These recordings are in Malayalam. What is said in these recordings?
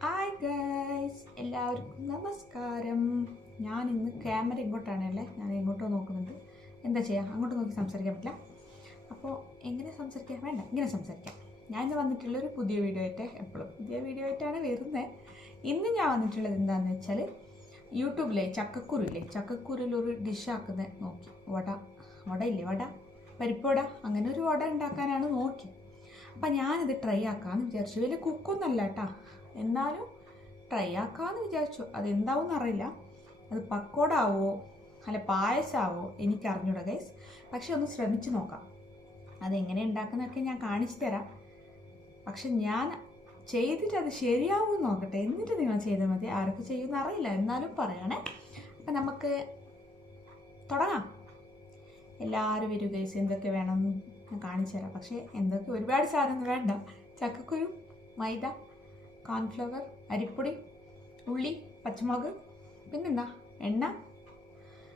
ഹായ് ഗൈസ് എല്ലാവർക്കും നമസ്കാരം. ഞാൻ ഇന്ന് ക്യാമറ ഇങ്ങോട്ടാണല്ലേ? ഞാൻ ഇങ്ങോട്ടോ നോക്കുന്നത്. എന്താ ചെയ്യുക അങ്ങോട്ട് നോക്കി സംസാരിക്കാൻ പറ്റില്ല. അപ്പോൾ എങ്ങനെ സംസാരിക്കാം? വേണ്ട ഇങ്ങനെ സംസാരിക്കാം. ഞാൻ ഇന്ന് വന്നിട്ടുള്ളൊരു പുതിയ വീഡിയോ ആയിട്ട് എപ്പോഴും പുതിയ വീഡിയോ ആയിട്ടാണ് വരുന്നത് ഇന്ന് ഞാൻ വന്നിട്ടുള്ളത് എന്താണെന്ന് വെച്ചാൽ യൂട്യൂബിലെ ചക്കക്കുരുല്ലേ? ചക്കക്കുരുലൊരു ഡിഷാക്കുന്നത് നോക്കി. വട. വട. ഇല്ലേ വട. പരിപ്പുവട അങ്ങനെ ഒരു വട ഉണ്ടാക്കാനാണ് നോക്കി. അപ്പം ഞാനിത് ട്രൈ ആക്കാമെന്ന് വിചാരിച്ചു. വലിയ കുക്കൊന്നല്ല കേട്ടാ എന്നാലും ട്രൈ ആക്കാമെന്ന് വിചാരിച്ചു. അതെന്താവും അറിയില്ല. അത് പക്കോടാവോ അല്ല പായസമാവോ എനിക്കറിഞ്ഞൂടാ ഗൈസ് പക്ഷെ ഒന്ന് ശ്രമിച്ചു നോക്കാം. അതെങ്ങനെ ഉണ്ടാക്കുന്നതൊക്കെ ഞാൻ കാണിച്ചു തരാം. പക്ഷെ ഞാൻ ചെയ്തിട്ട് അത് ശരിയാവും നോക്കട്ടെ. എന്നിട്ട് നിങ്ങൾ ചെയ്താൽ മതി. ആരൊക്കെ ചെയ്യുമെന്ന് അറിയില്ല. എന്നാലും പറയണേ. അപ്പം നമുക്ക് തുടങ്ങാം. എല്ലാവരും വരും ഗൈസ് എന്തൊക്കെ വേണം ഞാൻ കാണിച്ചു തരാം. പക്ഷേ എന്തൊക്കെ ഒരുപാട് സാധനം വേണ്ട. ചക്കക്കുരു മൈദ കോൺഫ്ലവർ അരിപ്പൊടി ഉള്ളി പച്ചമുളക് പിന്നെന്താ എണ്ണ.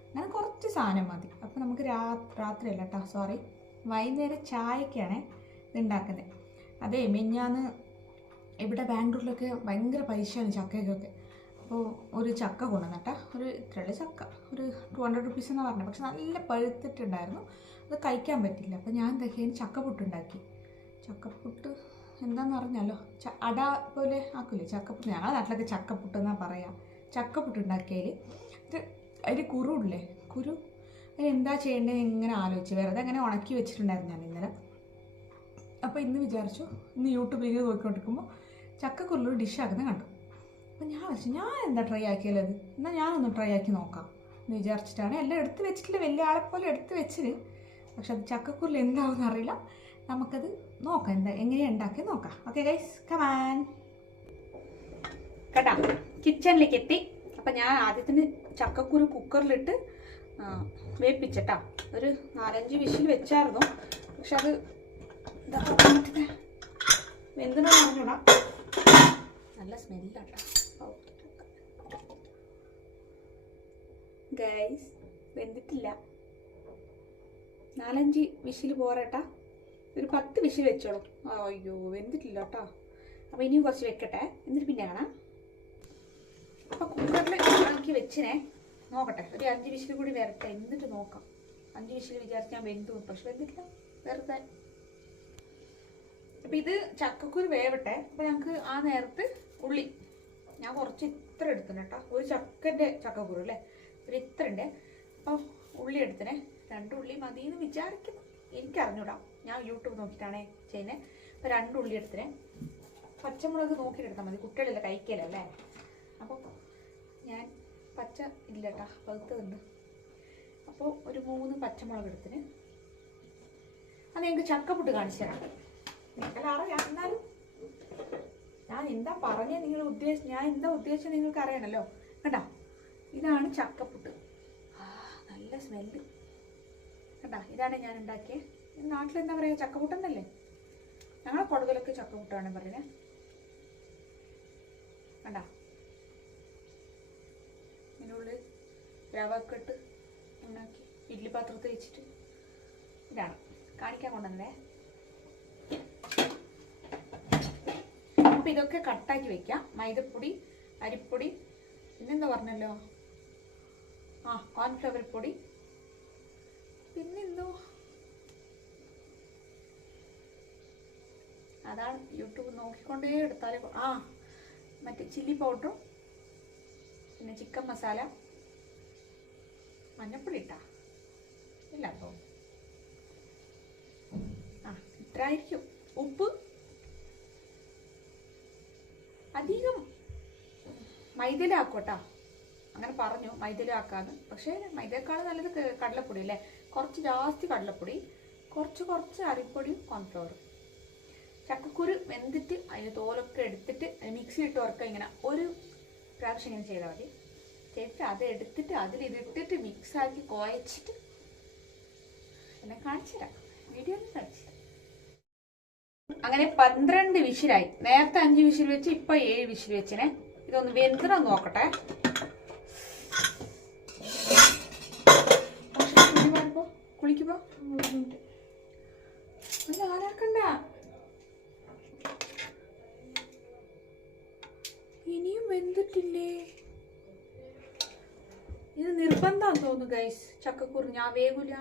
അങ്ങനെ കുറച്ച് സാധനം മതി. അപ്പോൾ നമുക്ക് രാ രാത്രിയല്ല കേട്ടോ സോറി വൈകുന്നേരം ചായക്കാണ് ഇതുണ്ടാക്കുന്നത്. അതെ മിഞ്ഞാന്ന് ഇവിടെ ബാംഗ്ലൂരിലൊക്കെ ഭയങ്കര പൈസയാണ് ചക്കയ്ക്കൊക്കെ അപ്പോൾ ഒരു ചക്ക കൊണ്ടുവന്നിട്ടാ ഒരു ഇത്രയുള്ള ചക്ക. ഒരു ടു ഹൺഡ്രഡ് റുപ്പീസ് എന്നാണ് പറഞ്ഞത് പക്ഷെ നല്ല പഴുത്തിട്ടുണ്ടായിരുന്നു. അത് കഴിക്കാൻ പറ്റില്ല. അപ്പോൾ ഞാൻ എന്തൊക്കെയാണ് ചക്കപ്പുട്ടുണ്ടാക്കി ചക്കപ്പുട്ട് എന്താണെന്ന് പറഞ്ഞാലോ ച അട പോലെ ആക്കില്ലേ ചക്കപ്പുട്ട്. ഞങ്ങളുടെ നാട്ടിലൊക്കെ ചക്കപ്പുട്ട് എന്നാ പറയാം. ചക്കപ്പുട്ട് ഉണ്ടാക്കിയാൽ ഇത് അതിൽ കുരു ഇല്ലേ കുരു? അതിനെന്താ ചെയ്യേണ്ടത് ഇങ്ങനെ ആലോചിച്ച്. വെറുതെ അങ്ങനെ ഉണക്കി വെച്ചിട്ടുണ്ടായിരുന്നു ഞാൻ ഇന്നലെ. അപ്പോൾ ഇന്ന് വിചാരിച്ചു ഇന്ന് യൂട്യൂബ് വീഡിയോ നോക്കിക്കൊണ്ടിരിക്കുമ്പോൾ ചക്കക്കുരുളൊരു ഡിഷാക്കുന്നത് കണ്ടു. അപ്പോൾ ഞാൻ വെച്ചു ഞാൻ എന്താ ട്രൈ ആക്കിയാലത്? എന്നാൽ ഞാനൊന്ന് ട്രൈ ആക്കി നോക്കാം. എന്ന് വിചാരിച്ചിട്ടാണ്. എല്ലാം എടുത്ത് വെച്ചിട്ടില്ല. വലിയ ആളെപ്പോലെ എടുത്ത് വെച്ചിട്ട് പക്ഷെ അത് ചക്കക്കുരുൾ എന്താവും അറിയില്ല നമുക്കത് നോക്കാം. എന്താ എങ്ങനെയാണ് ഉണ്ടാക്കി നോക്കാം. ഓക്കെ ഗൈസ് കമാൻ കേട്ടാ? കിച്ചണിലേക്ക് എത്തി. അപ്പം ഞാൻ ആദ്യത്തിന് ചക്കക്കുരു കുക്കറിലിട്ട് വേപ്പിച്ചട്ടാ ഒരു നാലഞ്ച് വിഷിൽ വെച്ചായിരുന്നു. പക്ഷെ അത് എന്താ പറയുക വെന്തിനോ പറഞ്ഞൂടാ. നല്ല സ്മെല്ലാട്ടാ ഗൈസ് വെന്തിട്ടില്ല. നാലഞ്ച് വിഷിൽ പോരട്ടാ. ഒരു പത്ത് വിഷി വെച്ചോളൂ. അയ്യോ വെന്തിട്ടില്ല കേട്ടോ അപ്പോൾ ഇനിയും കുറച്ച് വെക്കട്ടെ. എന്നിട്ട് പിന്നെ കാണാം. അപ്പോൾ കുക്കറിൽ ആക്കി വെച്ചിനെ. നോക്കട്ടെ. ഒരു അഞ്ച് വിഷിൽ കൂടി വരട്ടെ. എന്നിട്ട് നോക്കാം. അഞ്ച് വിഷിൽ വിചാരിച്ച് ഞാൻ വെന്തു. പക്ഷെ വെന്തിട്ടില്ല. വെറുതെ. അപ്പം ഇത് ചക്കക്കുരു വേവട്ടെ. അപ്പം ഞങ്ങൾക്ക് ആ നേരത്ത് ഉള്ളി. ഞാൻ കുറച്ച് ഇത്ര എടുത്തു കേട്ടോ ഒരു ചക്കന്റെ ചക്കക്കുരു അല്ലേ? ഒരു ഇത്ര ഉണ്ട് അപ്പോൾ ഉള്ളി എടുത്തിനെ. രണ്ട് ഉള്ളി മതി എന്ന് വിചാരിക്കുന്നു. എനിക്കറിഞ്ഞൂടാ. ഞാൻ യൂട്യൂബ് നോക്കിയിട്ടാണ് ചെയ്യുന്നത് അപ്പോൾ രണ്ട് ഉള്ളി പച്ചമുളക് നോക്കിയിട്ട് എടുത്താൽ മതി. കുട്ടികളില്ല കഴിക്കലല്ലേ അപ്പോൾ ഞാൻ പച്ച ഇല്ല കേട്ടാ പഴുത്തതുണ്ട് അപ്പോൾ ഒരു മൂന്ന് പച്ചമുളക് എടുത്തിന്. അത് ഞങ്ങൾക്ക് ചക്കപ്പുട്ട് കാണിച്ചു തരാം. നിങ്ങളറിയാം എന്നാലും. ഞാൻ എന്താ പറഞ്ഞ നിങ്ങൾ ഉദ്ദേശിച്ച ഞാൻ എന്താ ഉദ്ദേശിച്ചത് നിങ്ങൾക്ക് അറിയണല്ലോ കണ്ടാ? ഇതാണ് ചക്കപ്പുട്ട്. ആ നല്ല സ്മെല്ല്. കണ്ടാ? ഇതാണ് ഞാൻ ഉണ്ടാക്കിയത് നാട്ടിൽ എന്താ പറയുക ചക്കപ്പുട്ടെന്നല്ലേ ഞങ്ങളെ കൊടുകലൊക്കെ ചക്കക്കൂട്ടാണ് പറയുന്നത് വേണ്ട ഇതിനുള്ളിൽ രവൊക്കെ ഇട്ട് ഉണ്ടാക്കി ഇഡ്ഡലി പാത്രത്തിൽ വെച്ചിട്ട് ഇതാണ് കാണിക്കാൻ കൊണ്ടുവന്നേ അപ്പം ഇതൊക്കെ കട്ടാക്കി വെക്കാം. മൈദപ്പൊടി അരിപ്പൊടി പിന്നെന്താ പറഞ്ഞല്ലോ? ആ കോൺഫ്ലവർ പൊടി. പിന്നെന്തോ? അതാണ് യൂട്യൂബ് നോക്കിക്കൊണ്ടേ എടുത്താൽ ആ മറ്റേ ചില്ലി പൗഡറും പിന്നെ ചിക്കൻ മസാല മഞ്ഞപ്പൊടി ഇട്ടാ ഇല്ല അപ്പോൾ ആ ഇത്രയായിരിക്കും. ഉപ്പ്. അധികം മൈദയിലാക്കോട്ടാ. അങ്ങനെ പറഞ്ഞു മൈദയിലാക്കാന്ന്. പക്ഷേ മൈദയേക്കാൾ നല്ലത് കടലപ്പൊടി അല്ലേ? കുറച്ച് ജാസ്തി കടലപ്പൊടി കുറച്ച് കുറച്ച് അരിപ്പൊടിയും കോൺഫ്ലവറും ചക്കക്കുരു വെന്തിട്ട് അതിന്റെ തോലൊക്കെ എടുത്തിട്ട് മിക്സി ഇട്ട് ഉറക്കം ഇങ്ങനെ. ഒരു പ്രാവശ്യം ഇങ്ങനെ ചെയ്താൽ മതി. ചെയ്തിട്ട് അത് എടുത്തിട്ട് അതിലിതിട്ടിട്ട് മിക്സാക്കി കുഴച്ചിട്ട് എന്നെ കാണിച്ചു തരാം. വീഡിയോ കാണിച്ചു തരാം. അങ്ങനെ പന്ത്രണ്ട് വിഷിലായി. നേരത്തെ അഞ്ച് വിഷിൽ വെച്ച് ഇപ്പൊ ഏഴ് വിഷിൽ വെച്ചിനെ. ഇതൊന്ന് വെന്തണം നോക്കട്ടെ. കുളിക്കുമ്പോ? വെന്തിട്ടില്ലേ ഇത് നിർബന്ധമാണെന്ന് തോന്നുന്നു ഗൈസ് ചക്കക്കുറി ഞാൻ വേഗൂല.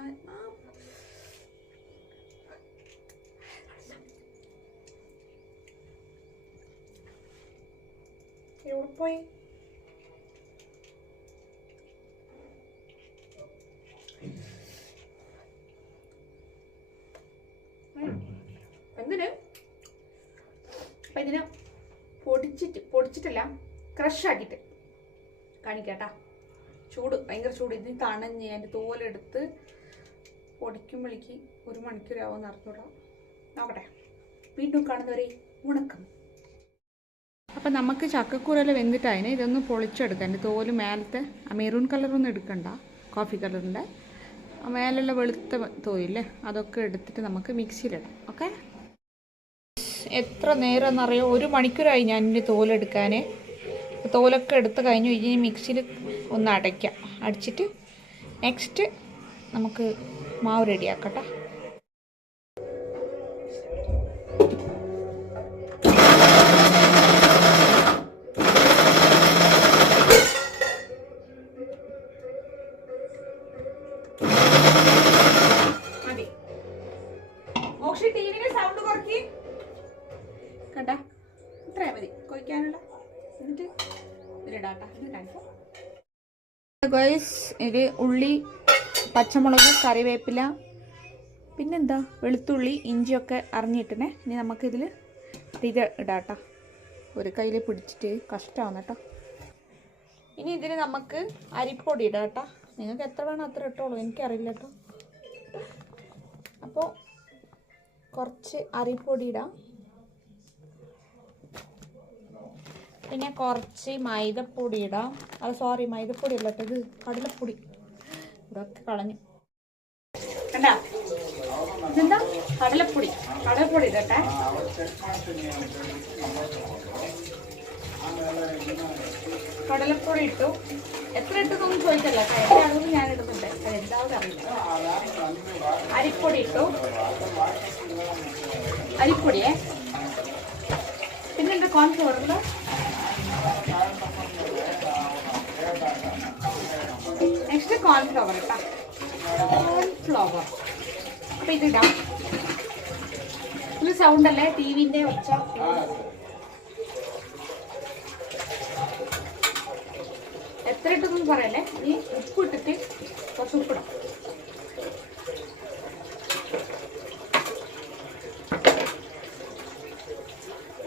പോയി? എന്തിന്? പൊടിച്ചിട്ട് പൊടിച്ചിട്ടല്ല. ക്രഷ് ആക്കിയിട്ട്. കാണിക്കാട്ടാ. ചൂട് ഭയങ്കര ചൂട്. ഇതിന് തണഞ്ഞ് അതിന്റെ തോലെടുത്ത് പൊടിക്കുമ്പോഴേക്ക് ഒരു മണിക്കൂറാവും അറിഞ്ഞൂടാ. നോക്കട്ടെ. വീണ്ടും കാണുന്നവരെ ഉണക്കം അപ്പം നമുക്ക് ചക്കക്കൂരെല്ലാം വെന്തിട്ടായിന് ഇതൊന്ന് പൊളിച്ചെടുക്കാം. എന്റെ തോൽ മേലത്തെ ആ മെറൂൺ കളറൊന്നും എടുക്കണ്ട. കോഫി കളറിന്റെ മേലുള്ള വെളുത്ത തോയില്ലേ അതൊക്കെ എടുത്തിട്ട് നമുക്ക് മിക്സിയിലിടാം. ഓക്കെ? എത്ര നേരം എന്നറിയോ? ഒരു മണിക്കൂറായി ഞാൻ എന്റെ തോലെടുക്കാൻ തോലൊക്കെ എടുത്ത് കഴിഞ്ഞു. ഇനി മിക്സിയിൽ ഒന്ന് അടയ്ക്കാം. അടിച്ചിട്ട് നെക്സ്റ്റ് നമുക്ക് മാവ് റെഡിയാക്കട്ടെ മതി ഗൈസ് ഉള്ളി പച്ചമുളക് കറിവേപ്പില പിന്നെന്താ വെളുത്തുള്ളി ഇഞ്ചിയൊക്കെ അറിഞ്ഞിട്ടനെ ഇനി നമുക്കിതിൽ ഇത് ഇടാട്ടോ. ഒരു കയ്യിൽ പിടിച്ചിട്ട് കഷ്ടമാണ് കേട്ടോ ഇനി ഇതിന് നമുക്ക് അരിപ്പൊടി ഇടാം കേട്ടോ നിങ്ങൾക്ക് എത്ര വേണം അത്ര ഇട്ടോളൂ. എനിക്കറിയില്ല കേട്ടോ അപ്പോൾ കുറച്ച് അരിപ്പൊടി ഇടാം. പിന്നെ കുറച്ച് മൈദപ്പൊടി ഇടാം അത് സോറി മൈദപ്പൊടി അല്ല ഇത് കടലപ്പൊടി. ഇതൊക്കെ കളഞ്ഞു. കണ്ടാ? കടലപ്പൊടി. കടലപ്പൊടി ഇടട്ടെ. കടലപ്പൊടി ഇട്ടു. എത്ര ഇട്ടതൊന്നും ചോദിച്ചല്ല. കഴിഞ്ഞ ഞാൻ ഇടുന്നുണ്ട്. എന്താ അറിയില്ല. അരിപ്പൊടി ഇട്ടു. അരിപ്പൊടിയേ. പിന്നെന്താ കോൺഫ്ലോർ ഉണ്ടോ കോൺഫ്ലവർ കേട്ടോ കോൺഫ്ലവർ അപ്പം ഇതിടാം. ഇത് സൗണ്ട് അല്ലേ ടി വിന്റെ ഒച്ച. എത്ര ഇട്ടൊന്നും പറയല്ലേ? ഇനി ഉപ്പ് ഇട്ടിട്ട് കുറച്ച് ഉപ്പിടാം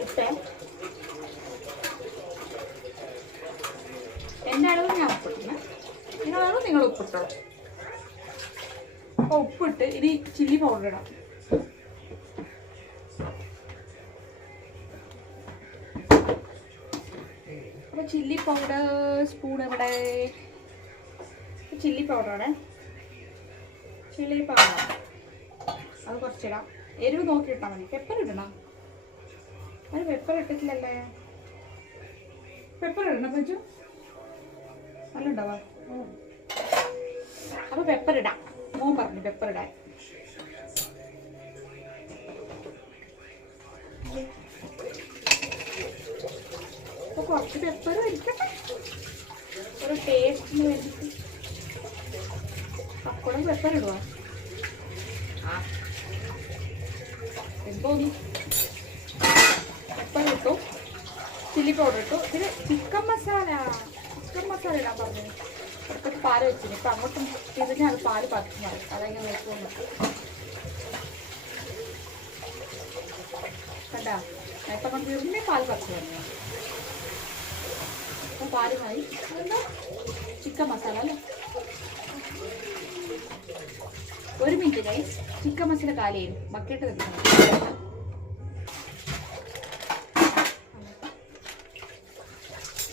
ഇട്ടേ എന്റെ അളവ് ഞാൻ ഉപ്പിട്ടില്ല നിങ്ങളുടെ അളവ് നിങ്ങൾ ഉപ്പിട്ടോളൂ അപ്പോൾ ഉപ്പിട്ട് ഇനി ചില്ലി പൗഡർ ഇടാം. ചില്ലി പൗഡർ സ്പൂൺ ഇവിടെ. ചില്ലി പൗഡറാണ് ചില്ലി പൗഡർ അത് കുറച്ചിടാം. എരിവ് നോക്കി ഇട്ടാൽ മതി. പെപ്പർ ഇടണം. അത് പെപ്പർ ഇട്ടിട്ടില്ലല്ലേ? പെപ്പർ ഇടണം പറ്റൂ നല്ല ഉണ്ടാവാ അപ്പോൾ പെപ്പർ ഇടാം. മോൻ പറഞ്ഞു പെപ്പർ ഇടാൻ. അപ്പോൾ കുറച്ച് പെപ്പർ കഴിക്കട്ടെ ഒരു ടേസ്റ്റിന് വേണ്ടിയിട്ട് പപ്പടം പെപ്പർ ഇടുവാ. ആ. എന്തോന്നി പെപ്പർ ഇട്ടു. ചില്ലി പൗഡർ ഇട്ടു. പിന്നെ ചിക്കൻ മസാല ചിക്കൻ മസാല ഇടാൻ പറഞ്ഞു പാൽ വെച്ചിന്. ഇപ്പം അങ്ങോട്ടും തിരിഞ്ഞാണ് പാൽ പാൽ മാറി. അതങ്ങനെ നോക്കുമെന്ന് കണ്ടാ? ഇപ്പം കൊണ്ട് തീർന്നേ പാൽ പറിച്ചു അപ്പം പാലുമായി ചിക്കൻ മസാല അല്ലേ? ഒരു മിനിറ്റ് കൈ ചിക്കൻ മസാല കാലിയും ബക്കറ്റ് വെക്കണം.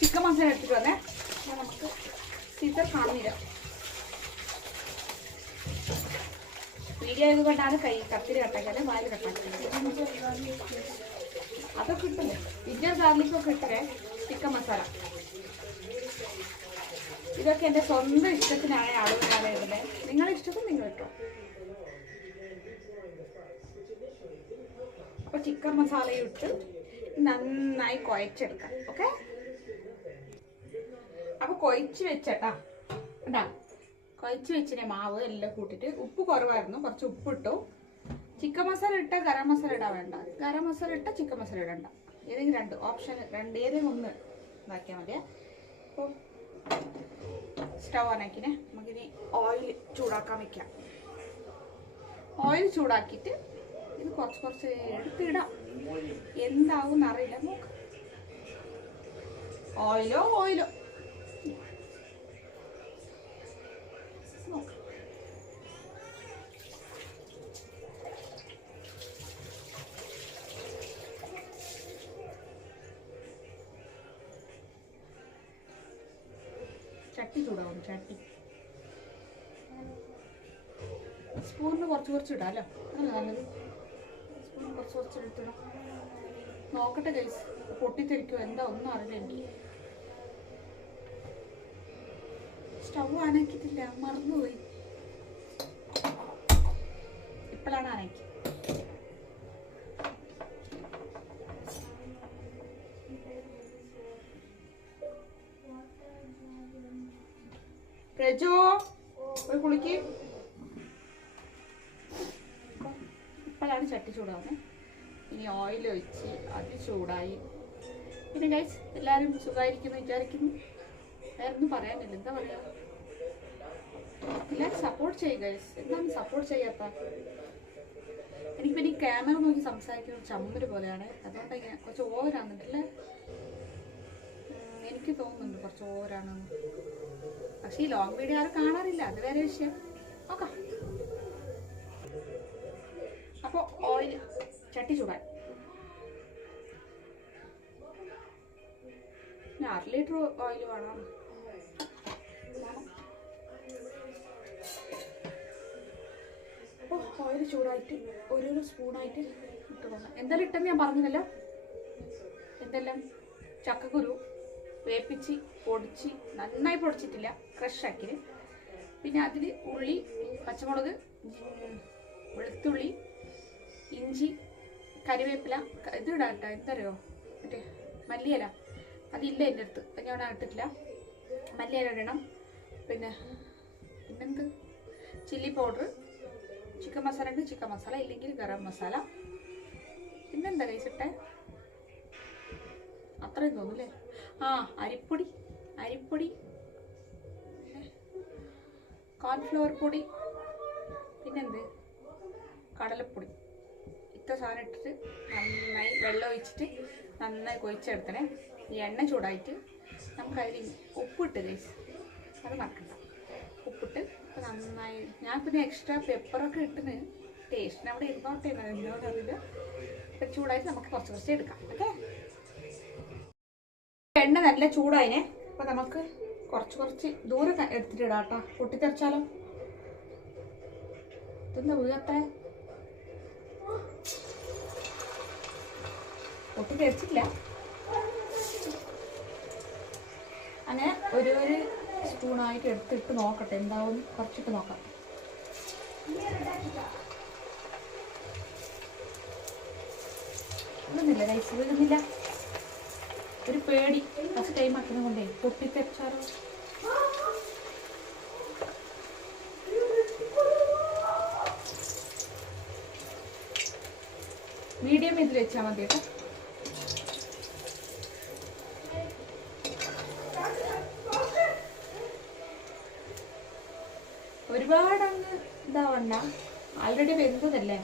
ചിക്കൻ മസാല എടുത്തിട്ട് വന്നേ. സീസർ കാണുന്നില്ല വീഡിയോ ആയതുകൊണ്ടാണ് കൈ കത്തിരി കട്ടാക്കാതെ വായിൽ കട്ടാക്കുന്നത് അതൊക്കെ കിട്ടുന്നു ജിഞ്ചർ ഗാർലിക്കൊക്കെ ഇട്ടേ ചിക്കൻ മസാല ഇതൊക്കെ എന്റെ സ്വന്തം ഇഷ്ടത്തിനായ അളവിലാണ് ഇടുന്നത് നിങ്ങളുടെ ഇഷ്ടത്തിന് നിങ്ങൾ ഇട്ടോ. അപ്പോൾ ചിക്കൻ മസാലയും ഇട്ട് നന്നായി കുഴച്ചെടുക്കാം. ഓക്കെ അപ്പോൾ കുഴച്ച് വെച്ചട്ടാ. ഉണ്ടാ കുഴച്ച് വെച്ചിന് മാവ് എല്ലാം കൂട്ടിട്ട് ഉപ്പ് കുറവായിരുന്നു കുറച്ച് ഉപ്പ് ഇട്ടു ചിക്കൻ മസാല ഇട്ട ഗരം മസാല ഇടാൻ വേണ്ട. ഗരം മസാല ഇട്ട ചിക്കൻ മസാല ഇടണ്ട. ഏതെങ്കിലും രണ്ട് ഓപ്ഷൻ രണ്ട് ഏതെങ്കിലും ഒന്ന് ഇതാക്കിയാൽ മതി അപ്പോൾ സ്റ്റവ് ഓണാക്കിനെ. നമുക്കിനി ഓയിൽ ചൂടാക്കാൻ വെക്കാം. ഓയിൽ ചൂടാക്കിയിട്ട് ഇത് കുറച്ച് കുറച്ച് എടുത്തിടാം എന്താവും എന്നറിയില്ല നോക്കാം. ഓയിലോ ഓയിലോ. ചട്ടി ചൂടാവും ചട്ടി. സ്പൂണിന് കുറച്ച് കുറച്ച് ഇടാലോ നല്ലത്. സ്പൂണിന് കുറച്ച് കുറച്ച് എടുത്തിടാം നോക്കട്ടെ ഗൈസ് പൊട്ടിത്തെറിക്കുമോ എന്താ ഒന്നും അറിയില്ല എനിക്ക്. സ്റ്റൗ ആനക്കിട്ടില്ല മറന്നുപോയി. ഇപ്പോഴാണ് ആനാക്കി പ്രജോ പോയി കുളിക്ക്. ഇപ്പോഴാണ് ചട്ടി ചൂടാവുന്നത് ഇനി ഓയിൽ ഒഴിച്ച് അത് ചൂടായി. പിന്നെ ഗൈസ് എല്ലാവരും സുഖമായിരിക്കുന്നു വിചാരിക്കുന്നു. വേറൊന്നും പറയാനില്ല. എന്താ പറയാ? എല്ലാവരും സപ്പോർട്ട് ചെയ്യുക ഗൈസ് എന്താണ് സപ്പോർട്ട് ചെയ്യാത്ത? എനിക്ക് പിന്നെ ഈ ക്യാമറ നോക്കി സംസാരിക്കുന്നത് ചമ്മൽ പോലെയാണ്. അതുകൊണ്ട് ഇങ്ങനെ കുറച്ച് ഓവറാണെന്നല്ലേ എനിക്ക് തോന്നുന്നുണ്ട് കുറച്ച് ഓവറാണെന്ന്. പക്ഷേ ഈ ലോങ് വീഡിയോ ആരും കാണാറില്ല. അത് വേറെ വിഷയം. നോക്കാം. അപ്പോൾ ഓയിൽ ചട്ടി ചൂടാൻ. അര ലിറ്റർ ഓയിൽ വേണം? ഓയിൽ ചൂടായിട്ട് ഒരു സ്പൂണായിട്ട് ഇട്ട് പോകാം എന്തെല്ലാം ഇട്ടെന്ന് ഞാൻ പറഞ്ഞില്ലല്ലോ എന്തെല്ലാം? ചക്കക്കുരു വേപ്പിച്ച്. പൊടിച്ച് നന്നായി പൊടിച്ചിട്ടില്ല ആക്കി പിന്നെ അതിൽ ഉള്ളി പച്ചമുളക് വെളുത്തുള്ളി ഇഞ്ചി കരിവേപ്പില ക- ഇത് ഇടാട്ട എന്തറിയോ? മറ്റേ മല്ലിയില. അതില്ല എന്റെ അടുത്ത്. ഞാൻ ഇട്ടിട്ടില്ല. മല്ലിയില ഇടണം. പിന്നെ പിന്നെന്ത്? ചില്ലി പൗഡർ ചിക്കൻ മസാല ഉണ്ട്. ചിക്കൻ മസാല ഇല്ലെങ്കിൽ ഗരം മസാല. പിന്നെന്താ കഴിച്ചിട്ടെ അത്രയും തോന്നുന്നു അല്ലേ? ആ അരിപ്പൊടി. അരിപ്പൊടി കോൺഫ്ലവർ പൊടി പിന്നെന്ത്? കടലപ്പൊടി. ഇത്ര സാധനം ഇട്ടിട്ട് നന്നായി വെള്ളം ഒഴിച്ചിട്ട് നന്നായി കൊഴിച്ചെടുത്തണേ ഈ എണ്ണ ചൂടായിട്ട് നമുക്ക് അതിൽ ഉപ്പിട്ട് ഗൈസ് അത് മറക്കണ്ട. ഉപ്പിട്ട് അപ്പം നന്നായി. ഞാൻ പിന്നെ എക്സ്ട്രാ പെപ്പറൊക്കെ ഇട്ടിന്. ടേസ്റ്റിന് അവിടെ ഇരുന്നോട്ടെ എന്നോട് അറിയില്ല. ഇപ്പം ചൂടായിട്ട് നമുക്ക് കുറച്ച് കുറച്ച് എടുക്കാം. ഓക്കെ എണ്ണ നല്ല ചൂടായിനെ. അപ്പൊ നമുക്ക് കുറച്ച് കുറച്ച് ദൂരെ എടുത്തിട്ട് ഇടാം കേട്ടോ പൊട്ടിത്തെറിച്ചാലോ? ഇതെന്താ വീഴത്തെ പൊട്ടിത്തെറിച്ചില്ല. അങ്ങനെ ഒരു ഒരു സ്പൂണായിട്ട് എടുത്തിട്ട് നോക്കട്ടെ. എന്താവും? കുറച്ചിട്ട് നോക്കാം. വീഴുന്നില്ല റൈസ് വീഴുന്നില്ല ഒരു പേടി. ആക്കുന്നത് കൊണ്ടേ പൊട്ടിത്തെച്ചാറോ മീഡിയം ഇതിൽ വെച്ചാൽ മതി കേട്ടോ. ഒരുപാട് അങ്ങ് ഇതാവണ്ട ആൾറെഡി വെന്തതല്ലേ?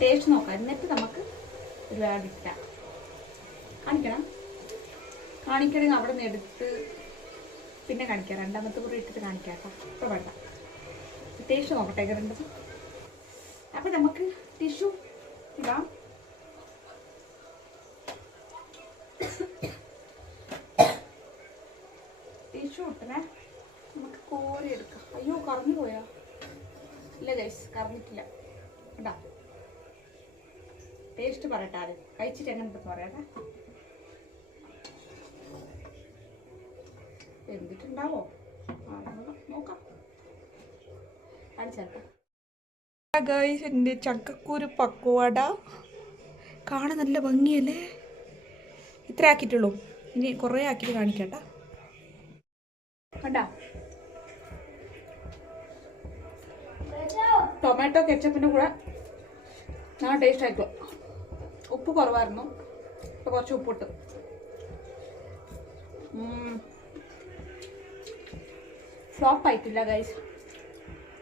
ടേസ്റ്റ് നോക്കാം. എന്നിട്ട് നമുക്ക് ഒരുപാട് ഇട്ടാം. കാണിക്കണം. കാണിക്കണമെങ്കിൽ അവിടെ നിന്ന് എടുത്ത് പിന്നെ കാണിക്കാം. രണ്ടാമത്തെ കൂടെ ഇട്ടിട്ട് കാണിക്കാം കേട്ടോ. ഇപ്പോൾ വേണ്ട. ടേസ്റ്റ് നോക്കട്ടെ രണ്ടും. അപ്പം നമുക്ക് ടിഷ്യു ഇടാം. ടിഷ്യൂ ഇട്ടണേ. നമുക്ക് കോരി എടുക്കാം. അയ്യോ കറന്നു പോയാ? ഇല്ല ഗൈസ് കറന്നിട്ടില്ല കേട്ടോ ടേസ്റ്റ് പറയട്ടെ ആദ്യം. കഴിച്ചിട്ട് എങ്ങനെ പറയട്ടെ എന്തിട്ടുണ്ടാവോ? നോക്കാം. ഗൈസ് എന്റെ ചക്കക്കൂര് പക്കുവട കാണാൻ നല്ല ഭംഗിയല്ലേ? ഇത്ര ആക്കിയിട്ടുള്ളൂ. ഇനി കുറേ ആക്കിയിട്ട് കാണിക്കട്ട കണ്ടാ? ടൊമാറ്റോ കെച്ചപ്പിന്റെ കൂടെ നല്ല ടേസ്റ്റ് ആയിക്കോ ഉപ്പ് കുറവായിരുന്നു. ഇപ്പോൾ കുറച്ച് ഉപ്പിട്ട്. ഫ്ലോപ്പ് ആയിട്ടില്ല ഗൈസ്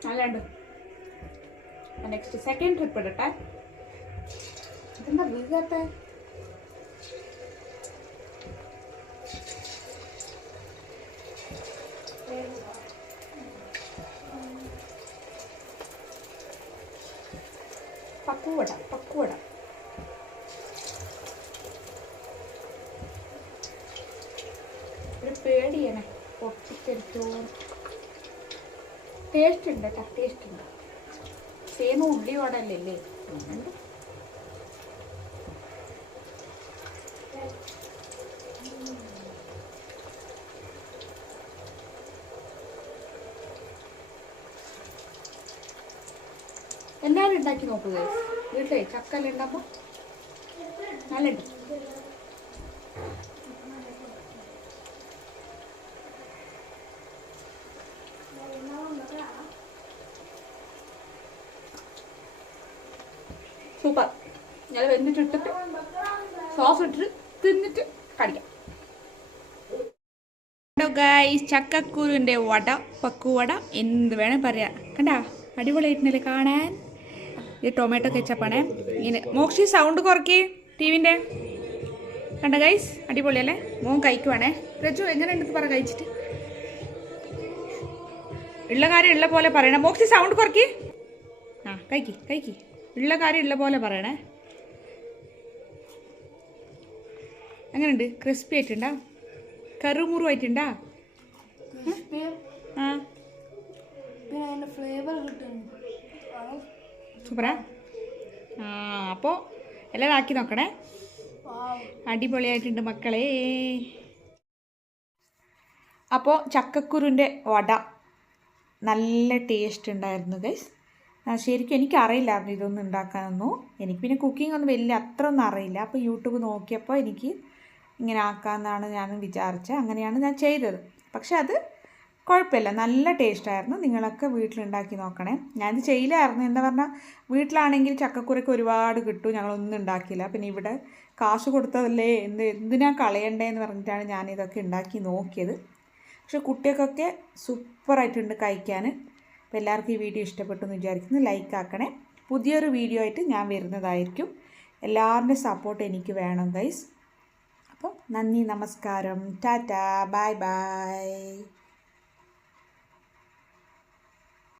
നല്ലുണ്ട് നെക്സ്റ്റ് സെക്കൻഡ് ട്രിപ്പ് ഇടട്ടെ. ഇതെന്താ വീഴാത്ത പക്കുവട പക്കുവട ടേസ്റ്റ് ഉണ്ട് കേട്ടോ ടേസ്റ്റ് ഉണ്ട്. സെയിം ഉള്ളി വടല്ലേ ഉണ്ട് എല്ലാവരും ഉണ്ടാക്കി നോക്കുക വീട്ടിലെ ചക്കല്ല ഉണ്ടാകുമ്പോൾ നല്ലുണ്ട്. സൂപ്പർ. ഞാൻ വെന്നിട്ട് ഇട്ടിട്ട് സോസ് ഇട്ടിട്ട് തിന്നിട്ട് കടിക്കാം. ചക്കക്കുരുവിന്റെ വട പക്കുവട എന്ത് വേണേൽ പറയാം. കണ്ടാ? അടിപൊളിയായിട്ടുണ്ടല്ലേ കാണാൻ? ഇത് ടൊമാറ്റോ കെച്ചപ്പാണേ ഇങ്ങനെ മോക്ഷി സൗണ്ട് കുറയ്ക്ക് ടി വിന്റെ കണ്ട ഗൈസ് അടിപൊളിയല്ലേ മോൻ കഴിക്കുവാണേ. രജു എങ്ങനെയുണ്ടെന്ന് പറ കഴിച്ചിട്ട്? ഉള്ള കാര്യം ഉള്ള പോലെ പറയണേ. മോക്ഷി സൗണ്ട് കുറയ്ക്ക്. ആ കഴിക്കി കഴിക്ക്. ഉള്ള കാര്യം ഉള്ള പോലെ പറയണേ. എങ്ങനെയുണ്ട്? ക്രിസ്പി ആയിട്ടുണ്ടാ? കറുമുറു ആയിട്ടുണ്ടാ ആ. സൂപ്പറാ? ആ അപ്പോൾ എല്ലാം ആക്കി നോക്കണേ. അടിപൊളിയായിട്ടുണ്ട് മക്കളെ. അപ്പോൾ ചക്കക്കുരുന്റെ വട. നല്ല ടേസ്റ്റ് ഉണ്ടായിരുന്നു ഗൈസ് ശരിക്കും എനിക്കറിയില്ലായിരുന്നു ഇതൊന്നും ഉണ്ടാക്കാനൊന്നും. എനിക്ക് പിന്നെ കുക്കിംഗ് ഒന്നും വലിയ അത്ര ഒന്നും അറിയില്ല. അപ്പോൾ യൂട്യൂബ് നോക്കിയപ്പോൾ എനിക്ക് ഇങ്ങനെ ആക്കാമെന്നാണ് ഞാൻ വിചാരിച്ചത് അങ്ങനെയാണ് ഞാൻ ചെയ്തത്. പക്ഷെ അത് കുഴപ്പമില്ല. നല്ല ടേസ്റ്റായിരുന്നു നിങ്ങളൊക്കെ വീട്ടിലുണ്ടാക്കി നോക്കണേ. ഞാനിത് ചെയ്യില്ലായിരുന്നു. എന്താ പറഞ്ഞാൽ വീട്ടിലാണെങ്കിൽ ചക്കക്കുരയ്ക്ക് ഒരുപാട് കിട്ടും. ഞങ്ങളൊന്നും ഉണ്ടാക്കിയില്ല. പിന്നെ ഇവിടെ കാശ് കൊടുത്തതല്ലേ? എന്ത് എന്തിനാ കളയണ്ടേന്ന് പറഞ്ഞിട്ടാണ് ഞാനിതൊക്കെ ഉണ്ടാക്കി നോക്കിയത്. പക്ഷെ കുട്ടികൾക്കൊക്കെ സൂപ്പറായിട്ടുണ്ട് കഴിക്കാൻ. അപ്പോൾ എല്ലാവർക്കും ഈ വീഡിയോ ഇഷ്ടപ്പെട്ടു എന്ന് വിചാരിക്കുന്നു. ലൈക്ക് ആക്കണേ. പുതിയൊരു വീഡിയോ ആയിട്ട് ഞാൻ വരുന്നതായിരിക്കും. എല്ലാവരുടെയും സപ്പോർട്ട് എനിക്ക് വേണം ഗൈസ് അപ്പോൾ നന്ദി നമസ്കാരം. ടാറ്റ. Bye bye.